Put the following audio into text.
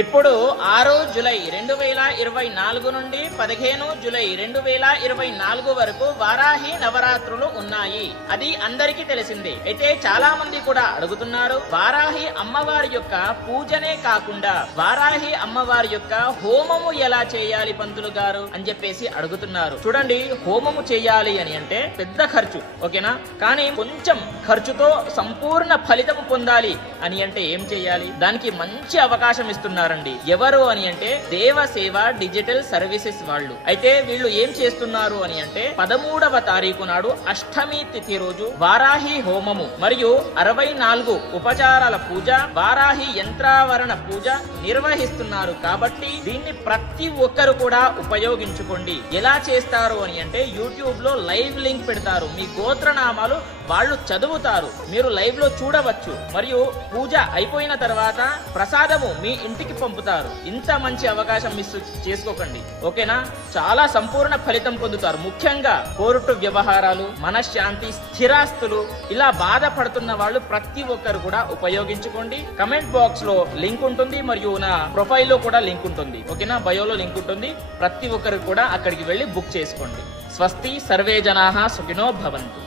ఇప్పుడు 6 జూలై 2024 నుండి 15 జూలై 2024 వరకు వారాహి నవరాత్రులు ఉన్నాయి. అది అందరికీ తెలిసిందే. అయితే చాలా మంది కూడా అడుగుతున్నారు, వారాహి అమ్మవారి యొక్క పూజనే కాకుండా వారాహి అమ్మవారి యొక్క హోమము ఎలా చేయాలి పంతులు గారు అని చెప్పేసి అడుగుతున్నారు. చూడండి, హోమము చేయాలి అని అంటే పెద్ద ఖర్చు, ఓకేనా? కానీ కొంచెం ఖర్చుతో సంపూర్ణ ఫలితము పొందాలి అని అంటే ఏం చేయాలి? దానికి మంచి అవకాశం ఇస్తున్నారు. ఎవరు అని అంటే దేవసేవ డిజిటల్ సర్వీసెస్ వాళ్ళు. అయితే వీళ్ళు ఏం చేస్తున్నారు అని అంటే 13వ తారీఖు నాడు అష్టమి తిథి రోజు వారాహి హోమము మరియు 64 ఉపచారాల పూజ, వారాహి యంత్రావరణ పూజ నిర్వహిస్తున్నారు. కాబట్టి దీన్ని ప్రతి ఒక్కరు కూడా ఉపయోగించుకోండి. ఎలా చేస్తారు అని అంటే యూట్యూబ్ లో లైవ్ లింక్ పెడతారు. మీ గోత్రనామాలు వాళ్ళు చదువుతారు, మీరు లైవ్ లో చూడవచ్చు. మరియు పూజ అయిపోయిన తర్వాత ప్రసాదము మీ ఇంటికి పంపుతారు. ఇంత మంచి అవకాశం మిస్ చేసుకోకండి, ఓకేనా? చాలా సంపూర్ణ ఫలితం పొందుతారు. ముఖ్యంగా కోర్టు వ్యవహారాలు, మనశ్శాంతి, స్థిరాస్తులు, ఇలా బాధపడుతున్న వాళ్ళు ప్రతి ఒక్కరు కూడా ఉపయోగించుకోండి. కమెంట్ బాక్స్ లో లింక్ ఉంటుంది మరియు నా ప్రొఫైల్ లో కూడా లింక్ ఉంటుంది, ఓకేనా? బయోలో లింక్ ఉంటుంది. ప్రతి ఒక్కరు కూడా అక్కడికి వెళ్లి బుక్ చేసుకోండి. స్వస్తి, సర్వే జనాః సుఖినో భవంతు.